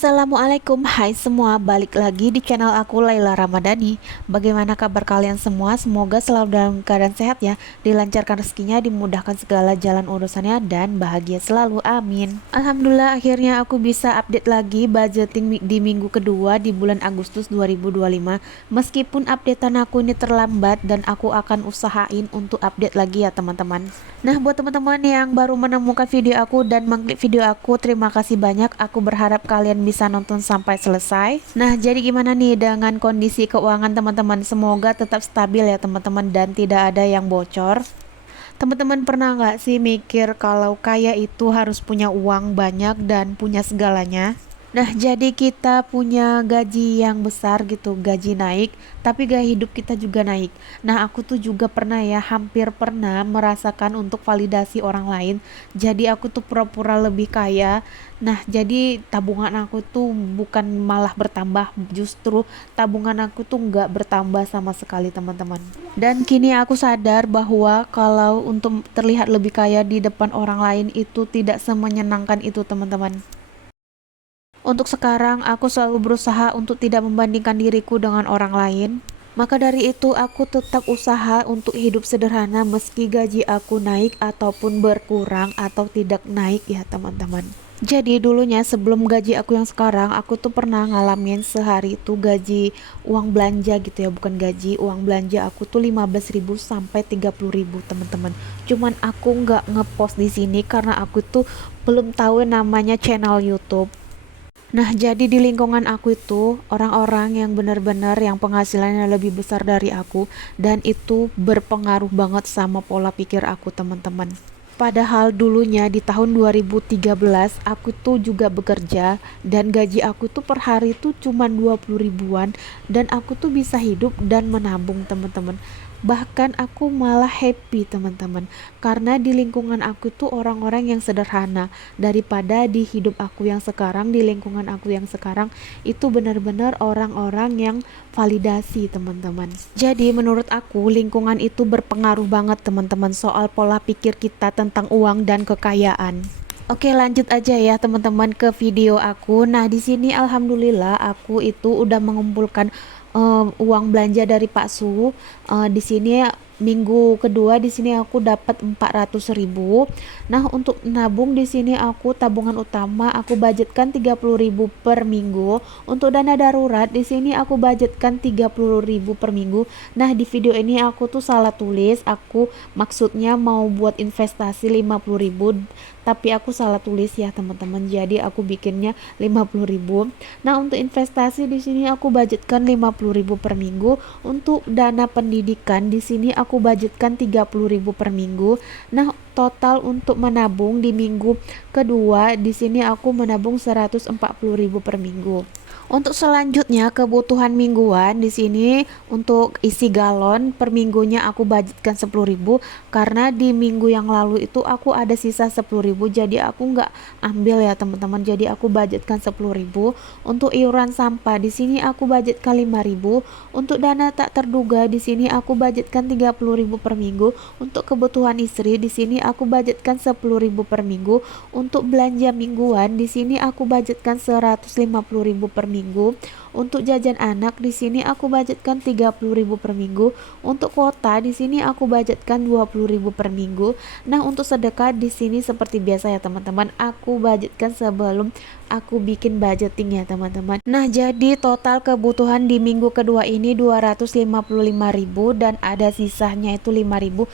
Assalamualaikum, hai semua, balik lagi di channel aku Laila Ramadhani. Bagaimana kabar kalian semua? Semoga selalu dalam keadaan sehat ya, dilancarkan rezekinya, dimudahkan segala jalan urusannya, dan bahagia selalu, amin. Alhamdulillah akhirnya aku bisa update lagi budgeting di minggu kedua di bulan Agustus 2025. Meskipun updatean aku ini terlambat dan aku akan usahain untuk update lagi ya teman-teman. Nah, buat teman-teman yang baru menemukan video aku dan mengklik video aku, terima kasih banyak. Aku berharap kalian bisa nonton sampai selesai. Nah, jadi gimana nih dengan kondisi keuangan teman-teman? Semoga tetap stabil ya teman-teman dan tidak ada yang bocor. Teman-teman pernah nggak sih mikir kalau kaya itu harus punya uang banyak dan punya segalanya? Nah, jadi kita punya gaji yang besar gitu, gaji naik, tapi gaya hidup kita juga naik. Nah, aku tuh juga pernah ya, hampir pernah merasakan untuk validasi orang lain. Jadi aku tuh pura-pura lebih kaya. Nah, jadi tabungan aku tuh bukan malah bertambah, justru tabungan aku tuh nggak bertambah sama sekali teman-teman. Dan kini aku sadar bahwa kalau untuk terlihat lebih kaya di depan orang lain itu tidak semenyenangkan itu teman-teman. Untuk sekarang, aku selalu berusaha untuk tidak membandingkan diriku dengan orang lain. Maka dari itu, aku tetap usaha untuk hidup sederhana meski gaji aku naik ataupun berkurang atau tidak naik ya teman-teman. Jadi dulunya sebelum gaji aku yang sekarang, aku tuh pernah ngalamin sehari itu gaji uang belanja gitu ya, bukan gaji, uang belanja aku tuh 15.000 sampai 30.000 teman-teman. Cuman aku nggak ngepost di sini karena aku tuh belum tahu namanya channel YouTube. Nah, jadi di lingkungan aku itu orang-orang yang benar-benar yang penghasilannya lebih besar dari aku dan itu berpengaruh banget sama pola pikir aku, teman-teman. Padahal dulunya di tahun 2013 aku tuh juga bekerja dan gaji aku tuh per hari tuh cuma 20 ribuan dan aku tuh bisa hidup dan menabung teman-teman. Bahkan aku malah happy teman-teman karena di lingkungan aku tuh orang-orang yang sederhana daripada di hidup aku yang sekarang, di lingkungan aku yang sekarang itu benar-benar orang-orang yang validasi teman-teman. Jadi menurut aku lingkungan itu berpengaruh banget teman-teman soal pola pikir kita tentang uang dan kekayaan. Oke, lanjut aja ya teman-teman ke video aku. Nah, di sini alhamdulillah aku itu udah mengumpulkan uang belanja dari Pak Su. Di sini minggu kedua di sini aku dapat 400.000. Nah, untuk nabung di sini aku tabungan utama aku budgetkan 30.000 per minggu. Untuk dana darurat di sini aku budgetkan 30.000 per minggu. Nah, di video ini aku tuh salah tulis. Aku maksudnya mau buat investasi 50.000, tapi aku salah tulis ya teman-teman. Jadi aku bikinnya 50.000. Nah, untuk investasi di sini aku budgetkan 50.000 per minggu. Untuk dana pendidikan di sini aku budgetkan 30.000 per minggu. Nah, total untuk menabung di minggu kedua di sini aku menabung 140.000 per minggu. Untuk selanjutnya kebutuhan mingguan di sini untuk isi galon per minggunya aku budgetkan 10.000 karena di minggu yang lalu itu aku ada sisa 10.000 jadi aku nggak ambil ya teman-teman, jadi aku budgetkan 10.000. Untuk iuran sampah di sini aku budgetkan 5.000. Untuk dana tak terduga di sini aku budgetkan 30.000 per minggu. Untuk kebutuhan istri di sini aku budgetkan 10.000 per minggu. Untuk belanja mingguan di sini aku budgetkan 150.000 per minggu. Untuk jajan anak di sini aku budgetkan 30.000 per minggu. Untuk kuota di sini aku budgetkan 20.000 per minggu. Nah, untuk sedekah di sini seperti biasa ya teman-teman, aku budgetkan sebelum aku bikin budgeting ya teman-teman. Nah, jadi total kebutuhan di minggu kedua ini 255.000 dan ada sisanya itu 5.000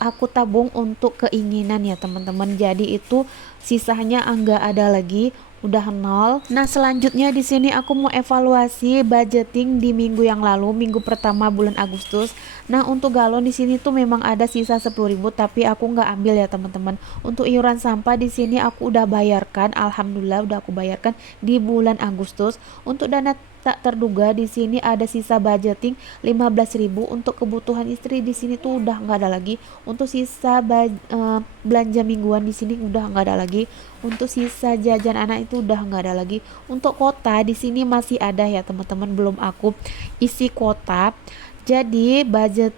aku tabung untuk keinginan ya teman-teman. Jadi itu sisanya enggak ada lagi, udah nol. Nah, selanjutnya di sini aku mau evaluasi budgeting di minggu yang lalu, minggu pertama bulan Agustus. Nah, untuk galon di sini tuh memang ada sisa 10.000 tapi aku nggak ambil ya teman-teman. Untuk iuran sampah di sini aku udah bayarkan, alhamdulillah udah aku bayarkan di bulan Agustus. Untuk dana tak terduga di sini ada sisa budgeting 15.000. Untuk kebutuhan istri di sini tuh udah nggak ada lagi. Untuk sisa belanja mingguan di sini udah nggak ada lagi. Untuk sisa jajan anak itu udah nggak ada lagi. Untuk kuota di sini masih ada ya teman-teman, belum aku isi kuota. Jadi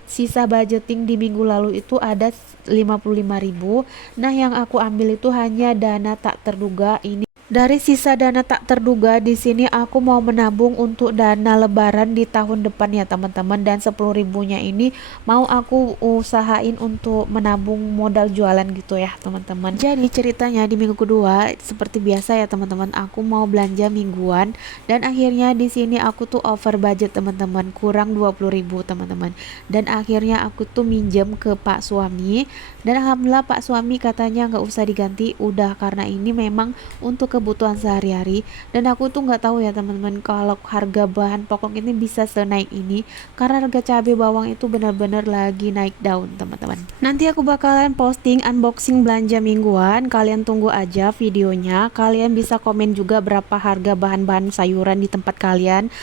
sisa budgeting di minggu lalu itu ada 55.000. Nah, yang aku ambil itu hanya dana tak terduga ini Dari sisa dana tak terduga di sini aku mau menabung untuk dana lebaran di tahun depan ya teman-teman, dan 10 ribunya ini mau aku usahain untuk menabung modal jualan gitu ya teman-teman. Jadi ceritanya di minggu kedua seperti biasa ya teman-teman, aku mau belanja mingguan dan akhirnya di sini aku tuh over budget teman-teman, kurang 20 ribu teman-teman. Dan akhirnya aku tuh minjem ke Pak suami, dan alhamdulillah Pak suami katanya nggak usah diganti udah, karena ini memang untuk kebutuhan sehari-hari. Dan aku tuh nggak tahu ya teman-teman kalau harga bahan pokok ini bisa senaik ini, karena harga cabai bawang itu benar-benar lagi naik daun teman-teman. Nanti aku bakalan posting unboxing belanja mingguan, kalian tunggu aja videonya. Kalian bisa komen juga berapa harga bahan-bahan sayuran di tempat kalian.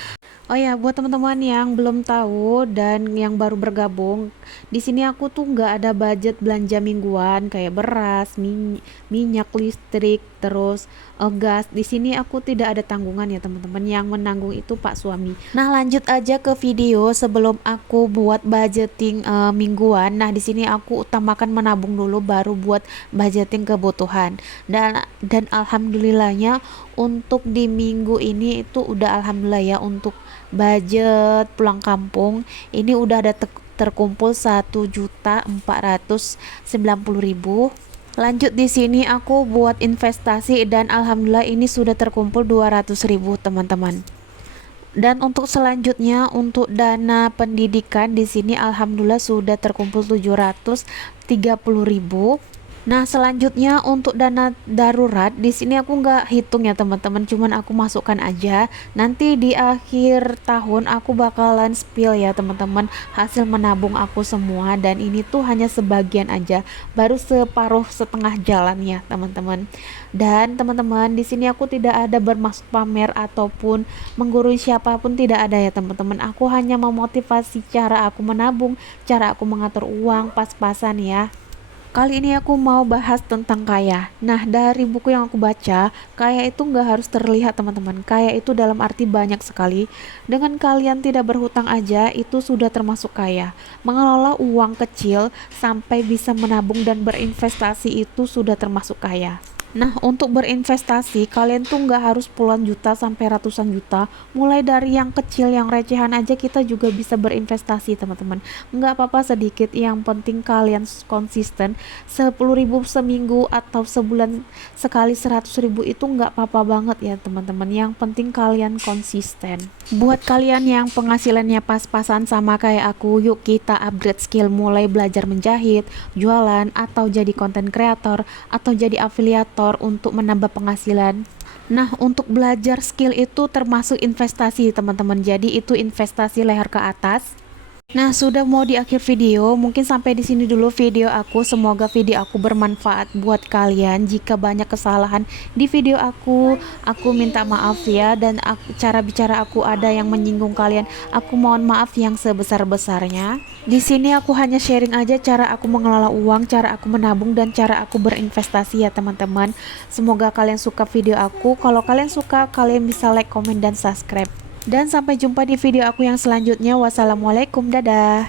Oh ya, buat teman-teman yang belum tahu dan yang baru bergabung, di sini aku tuh nggak ada budget belanja mingguan kayak beras, minyak listrik, terus gas. Di sini aku tidak ada tanggungan ya teman-teman. Yang menanggung itu Pak suami. Nah, lanjut aja ke video sebelum aku buat budgeting mingguan. Nah, di sini aku utamakan menabung dulu baru buat budgeting kebutuhan. Dan alhamdulillahnya untuk di minggu ini itu udah alhamdulillah ya, untuk budget pulang kampung ini udah ada terkumpul 1.490.000. Lanjut di sini aku buat investasi dan alhamdulillah ini sudah terkumpul 200.000 teman-teman. Dan untuk selanjutnya untuk dana pendidikan di sini alhamdulillah sudah terkumpul 730.000. Nah, selanjutnya untuk dana darurat di sini aku nggak hitung ya teman-teman, cuman aku masukkan aja. Nanti di akhir tahun aku bakalan spill ya teman-teman hasil menabung aku semua, dan ini tuh hanya sebagian aja, baru separuh setengah jalan ya teman-teman. Dan teman-teman di sini aku tidak ada bermaksud pamer ataupun menggurui siapapun, tidak ada ya teman-teman. Aku hanya memotivasi cara aku menabung, cara aku mengatur uang pas-pasan ya. Kali ini aku mau bahas tentang kaya. Nah, dari buku yang aku baca, kaya itu nggak harus terlihat teman-teman. Kaya itu dalam arti banyak sekali. Dengan kalian tidak berhutang aja, itu sudah termasuk kaya. Mengelola uang kecil sampai bisa menabung dan berinvestasi itu sudah termasuk kaya. Nah, untuk berinvestasi, kalian tuh nggak harus puluhan juta sampai ratusan juta. Mulai dari yang kecil, yang recehan aja kita juga bisa berinvestasi, teman-teman. Nggak apa-apa sedikit, yang penting kalian konsisten. 10 ribu seminggu atau sebulan sekali 100 ribu itu nggak apa-apa banget ya, teman-teman. Yang penting kalian konsisten. Buat kalian yang penghasilannya pas-pasan sama kayak aku, yuk kita upgrade skill, mulai belajar menjahit, jualan, atau jadi content creator, atau jadi afiliator untuk menambah penghasilan. Nah, untuk belajar skill itu termasuk investasi teman-teman, jadi itu investasi leher ke atas. Nah, sudah mau di akhir video, mungkin sampai di sini dulu video aku. Semoga video aku bermanfaat buat kalian. Jika banyak kesalahan di video aku minta maaf ya. Dan cara bicara aku ada yang menyinggung kalian, aku mohon maaf yang sebesar-besarnya. Di sini aku hanya sharing aja cara aku mengelola uang, cara aku menabung, dan cara aku berinvestasi ya teman-teman. Semoga kalian suka video aku. Kalau kalian suka, kalian bisa like, komen, dan subscribe. Dan sampai jumpa di video aku yang selanjutnya. Wassalamualaikum, dadah.